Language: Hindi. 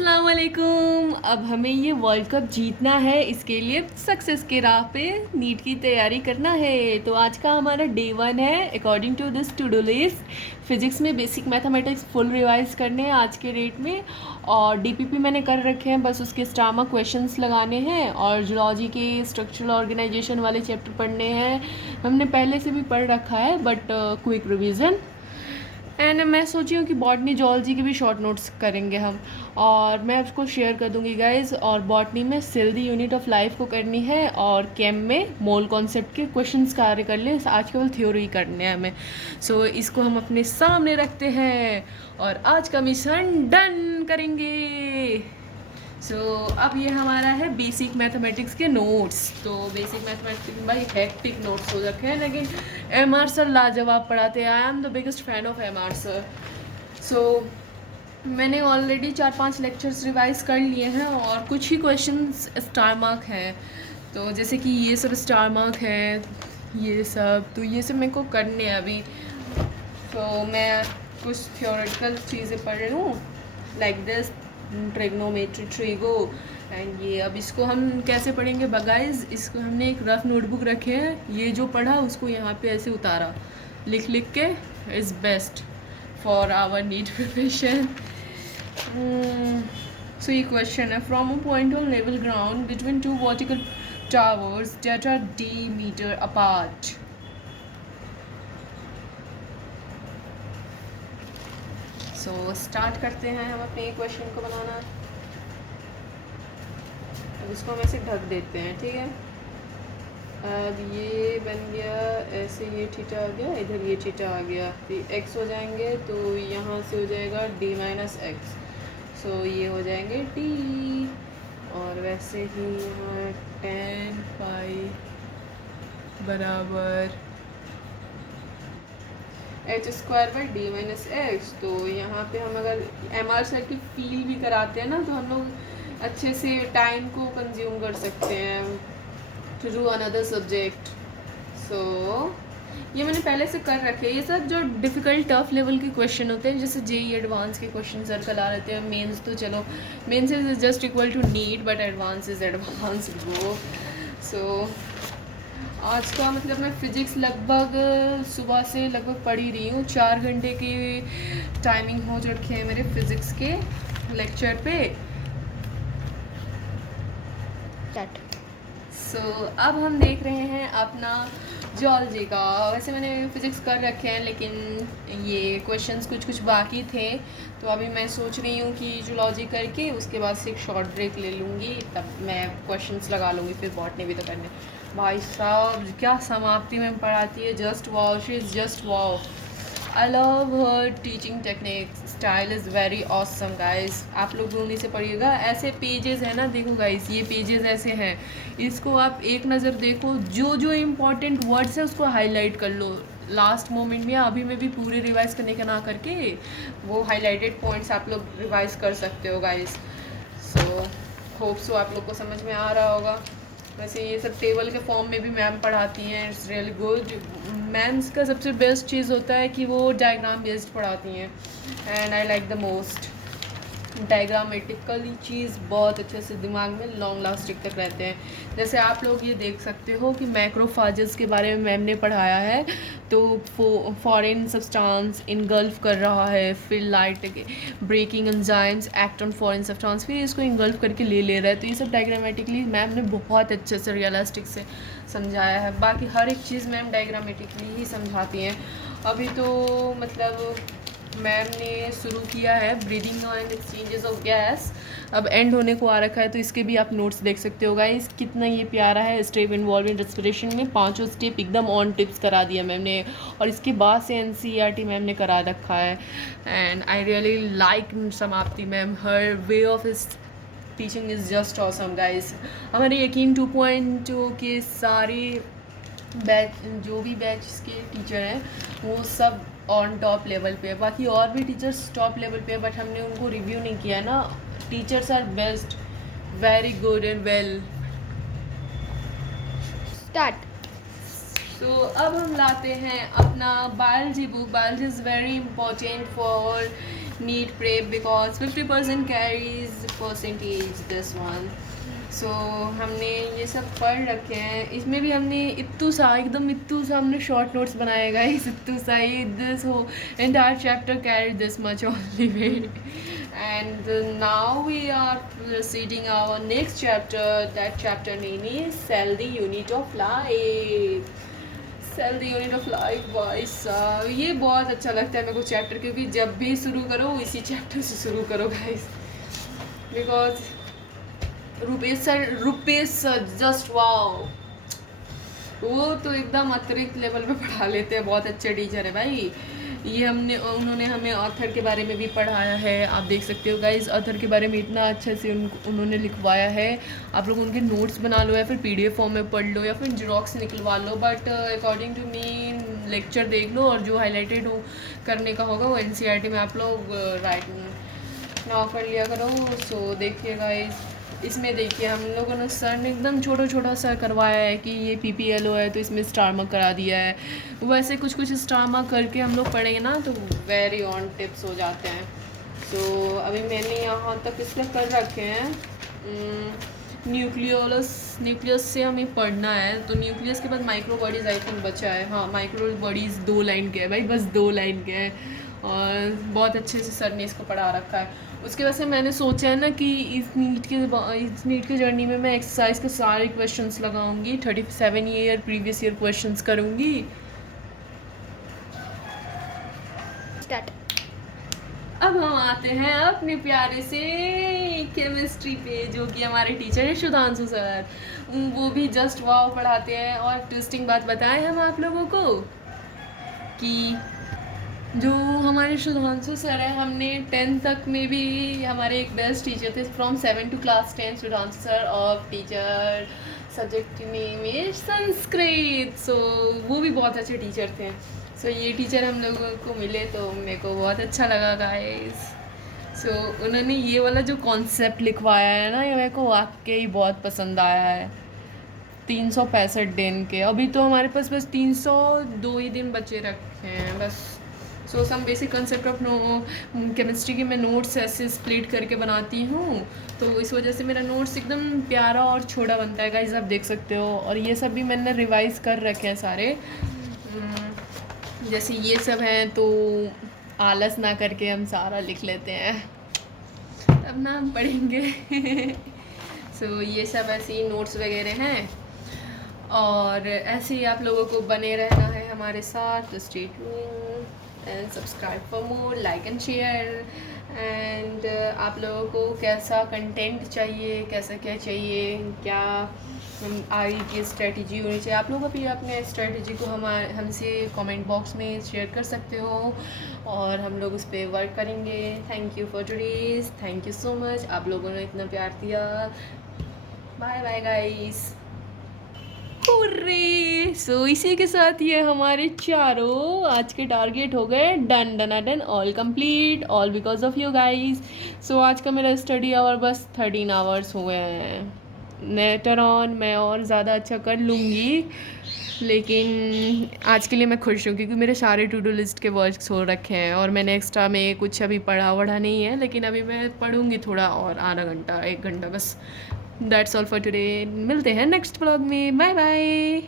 अस्सलाम वालेकुम। अब हमें ये वर्ल्ड कप जीतना है, इसके लिए सक्सेस के राह पे नीट की तैयारी करना है। तो आज का हमारा डे 1 है according to this to do list. Physics में बेसिक मैथमेटिक्स फुल रिवाइज करने हैं आज के डेट में, और डीपीपी मैंने कर रखे हैं, बस उसके स्टामा क्वेश्चंस लगाने हैं और जूलॉजी के स्ट्रक्चरल ऑर्गेनाइजेशन वाले चैप्टर पढ़ने हैं। हमने पहले से भी पढ़ रखा है बट क्विक रिवीजन। एंड मैं सोची हूँ कि बॉटनी जूलॉजी के भी शॉर्ट नोट्स करेंगे हम, और मैं उसको शेयर कर दूँगी गाइज। और बॉटनी में cell the unit of life को करनी है, और केम में मोल कॉन्सेप्ट के क्वेश्चंस कार्य कर ले। आज केवल थ्योरी करने हैं हमें। सो इसको हम अपने सामने रखते हैं और आज का मिशन डन करेंगे। सो अब ये हमारा है बेसिक मैथमेटिक्स के नोट्स। तो बेसिक मैथमेटिक्स भाई हेक्टिक नोट्स हो रखे हैं, लेकिन एम आर सर लाजवाब पढ़ाते हैं। I am the biggest fan of M R sir. So मैंने ऑलरेडी 4-5 लेक्चर्स रिवाइज कर लिए हैं, और कुछ ही क्वेश्चंस स्टार मार्क हैं। तो जैसे कि ये सब स्टार मार्क है, ये सब, तो ये सब मेरे को करने हैं अभी। तो मैं कुछ थियोरेटिकल चीज़ें पढ़ रही हूँ, like this trigonometry trigo. And ये अब इसको हम कैसे पढ़ेंगे गाइस, इसको हमने एक रफ नोटबुक रखे हैं, ये जो पढ़ा उसको यहाँ पे ऐसे उतारा, लिख लिख के is best for our NEET preparation. So ये क्वेश्चन है, from a point on level ground between two vertical towers that are d metre apart. So start करते हैं हम अपने क्वेश्चन को बनाना। अब इसको हम ऐसे ढक देते हैं, ठीक है। अब ये बन गया ऐसे, ये थीटा आ गया, इधर ये थीटा आ गया, तो एक्स हो जाएंगे, तो यहाँ से हो जाएगा d माइनस एक्स। सो ये हो जाएंगे t, और वैसे ही यहाँ tan पाई बराबर H square by D minus x. तो यहाँ पे हम अगर एम आर सर की फील भी कराते हैं ना, तो हम लोग अच्छे से टाइम को कंज्यूम कर सकते हैं टू डू अनदर सब्जेक्ट। सो ये मैंने पहले से कर रखे हैं। ये सब जो डिफ़िकल्ट टफ लेवल के क्वेश्चन होते हैं, जैसे जेई एडवांस के क्वेश्चन सर चला रहते हैं। मेंस तो चलो, mains is just equal to NEET, but advance is advance go. So आज का मतलब मैं फ़िज़िक्स लगभग सुबह से लगभग पढ़ ही रही हूँ। 4 घंटे की टाइमिंग हो रखी है मेरे फ़िज़िक्स के लेक्चर पे। सो अब हम देख रहे हैं अपना जूलॉजी का। वैसे मैंने फ़िज़िक्स कर रखे हैं, लेकिन ये क्वेश्चंस कुछ कुछ बाकी थे, तो अभी मैं सोच रही हूँ कि जूलॉजी करके उसके बाद से एक शॉर्ट ब्रेक ले लूँगी, तब मैं क्वेश्चंस लगा लूँगी। फिर बॉटनी भी तो करने। भाई साहब क्या समाप्ति में पढ़ाती है, just wow, she is just wow. I love her teaching technique, style is very awesome guys. आप लोग उन्हीं से पढ़िएगा। ऐसे पेजेस है ना, देखो गाइस, ये पेजेस ऐसे हैं, इसको आप एक नज़र देखो, जो जो इम्पोर्टेंट वर्ड्स है उसको हाईलाइट कर लो लास्ट मोमेंट में, अभी में भी पूरे रिवाइज करने का ना करके वो हाईलाइटेड पॉइंट्स आप लोग रिवाइज कर सकते हो गाइस। सो होप सो आप लोग को समझ में आ रहा होगा। वैसे ये सब टेबल के फॉर्म में भी मैम पढ़ाती हैं, इट्स रियली गुड। मैम्स का सबसे बेस्ट चीज़ होता है कि वो डायग्राम बेस्ड पढ़ाती हैं, and I like the most. Diagrammatically चीज़ बहुत अच्छे से दिमाग में लॉन्ग लास्टिंग तक रहते हैं। जैसे आप लोग ये देख सकते हो कि मैक्रोफाजेस के बारे में मैम ने पढ़ाया है, तो फॉरेन सब्सटेंस इनगल्फ कर रहा है, फिर light breaking enzymes act on foreign substance, फिर इसको इनगल्फ करके ले रहा है। तो ये सब डायग्रामेटिकली मैम ने बहुत अच्छे से रियलिस्टिक से समझाया है। बाकी हर एक चीज़ मैम डायग्रामेटिकली ही समझाती हैं। अभी तो मतलब मैम ने शुरू किया है breathing and exchanges of gas, अब एंड होने को आ रखा है, तो इसके भी आप नोट्स देख सकते हो गाइस। कितना ये प्यारा है, स्टेप इन्वॉल्व इन रेस्पिरेशन में 5 स्टेप एकदम ऑन टिप्स करा दिया मैम ने, और इसके बाद से एनसीईआरटी मैम ने करा रखा है। एंड आई रियली लाइक समाप्ति ma'am, her way of his teaching is just awesome guys. हमारे यकीन 2.2 के सारे बैच, जो भी बैच के टीचर हैं वो सब ऑन टॉप लेवल पे है। बाकी और भी टीचर्स टॉप लेवल पे है, बट हमने उनको रिव्यू नहीं किया ना। Teachers are best, very good and well. Start. तो अब हम लाते हैं अपना biology book. Biology is very important for NEET prep because 50% carries percentage this one. So हमने ये सब पढ़ रखे हैं। इसमें भी हमने इत्तू सा हमने शॉर्ट नोट्स बनाए गाइस, इत्तू सा ही this whole entire chapter carry this much only way. And now we are proceeding our next chapter, that chapter name is cell the unit of life. Cell the unit of life wise, ये बहुत अच्छा लगता है मेरे को चैप्टर, क्योंकि जब भी शुरू करो इसी चैप्टर से शुरू करो guys, because Rupesh sir just wow, वो तो एकदम अतिरिक्त लेवल पे पढ़ा लेते हैं, बहुत अच्छे टीचर है भाई। ये उन्होंने हमें ऑथर के बारे में भी पढ़ाया है, आप देख सकते हो गाइस, ऑथर के बारे में इतना अच्छे से उन्होंने लिखवाया है। आप लोग उनके नोट्स बना लो या फिर PDF फॉर्म में पढ़ लो या फिर जेरोक्स निकलवा लो, but according to me lecture देख लो और जो हाईलाइटेड हो करने का होगा वो NCERT में आप लोग राइट नाउ कर लिया करो। सो देखिए गाइस, इसमें देखिए हम लोगों ने सर ने एकदम छोटा सा करवाया है कि ये PPLO है तो इसमें स्टार मार्क करा दिया है। वैसे कुछ स्टार मार्क करके हम लोग पढ़ेंगे ना तो वेरी ऑन टिप्स हो जाते हैं। सो अभी मैंने यहाँ तक इसके कर रखे हैं। न्यूक्लियस से हमें पढ़ना है, तो न्यूक्लियस के बाद माइक्रो बॉडीज़ आई थिंक बचा है। हाँ, माइक्रो बॉडीज़ 2 लाइन के है भाई, बस 2 लाइन के है और बहुत अच्छे से सर ने इसको पढ़ा रखा है। उसके वजह से मैंने सोचा है ना कि इस नीट के जर्नी में मैं एक्सरसाइज के सारे क्वेश्चंस लगाऊंगी, 37 ईयर प्रीवियस ईयर क्वेश्चंस करूंगी। स्टार्ट। अब हम आते हैं अपने प्यारे से केमिस्ट्री पे, जो कि हमारे टीचर है सुधांशु सर, वो भी जस्ट वाव पढ़ाते हैं। और ट्विस्टिंग बात बताएं हम आप लोगों को कि जो हमारे सुधांशु सर है, हमने 10th तक में भी हमारे एक बेस्ट टीचर थे from 7 to class 10, Sudhanshu sir, और teacher subject name is Sanskrit. So वो भी बहुत अच्छे टीचर थे। सो ये टीचर हम लोगों को मिले तो मेरे को बहुत अच्छा लगा गाइस। सो उन्होंने ये वाला जो कॉन्सेप्ट लिखवाया है ना, ये मेरे को वाकई बहुत पसंद आया है। 365 दिन के, अभी तो हमारे पास बस 302 ही दिन बचे रखे हैं बस। So some basic concept of chemistry की मैं नोट्स ऐसे स्प्लिट करके बनाती हूँ, तो इस वजह से मेरा नोट्स एकदम प्यारा और छोटा बनता है गाइस, आप देख सकते हो। और ये सब भी मैंने रिवाइज कर रखे हैं सारे, जैसे ये सब हैं, तो आलस ना करके हम सारा लिख लेते हैं, अब ना हम पढ़ेंगे। सो ये सब ऐसे ही नोट्स वगैरह हैं, और ऐसे ही आप लोगों को बने रहना है हमारे साथ। तो stay tuned and subscribe for more, like and share. And आप लोगों को कैसा कंटेंट चाहिए, कैसा क्या चाहिए, क्या आगे की स्ट्रेटजी होनी चाहिए, आप लोग भी अपने स्ट्रेटजी को हमसे कमेंट बॉक्स में शेयर कर सकते हो, और हम लोग उस पर वर्क करेंगे। Thank you for today's, thank you so much, आप लोगों ने इतना प्यार दिया। Bye bye guys. Hurray! So इसी के साथ ये हमारे चारों आज के टारगेट हो गए done done done, all complete, all because of you guys. So आज का मेरा स्टडी आवर बस 13 आवर्स हो गए हैं। लेटर ऑन मैं और ज़्यादा अच्छा कर लूँगी, लेकिन आज के लिए मैं खुश हूँ क्योंकि मेरे सारे टू डू लिस्ट के वर्क्स हो रखे हैं, और मैंने एक्स्ट्रा में कुछ अभी पढ़ा नहीं है, लेकिन अभी मैं पढ़ूँगी थोड़ा और, आधा घंटा 1 घंटा बस। That's all for today. मिलते हैं नेक्स्ट व्लॉग में, बाय बाय।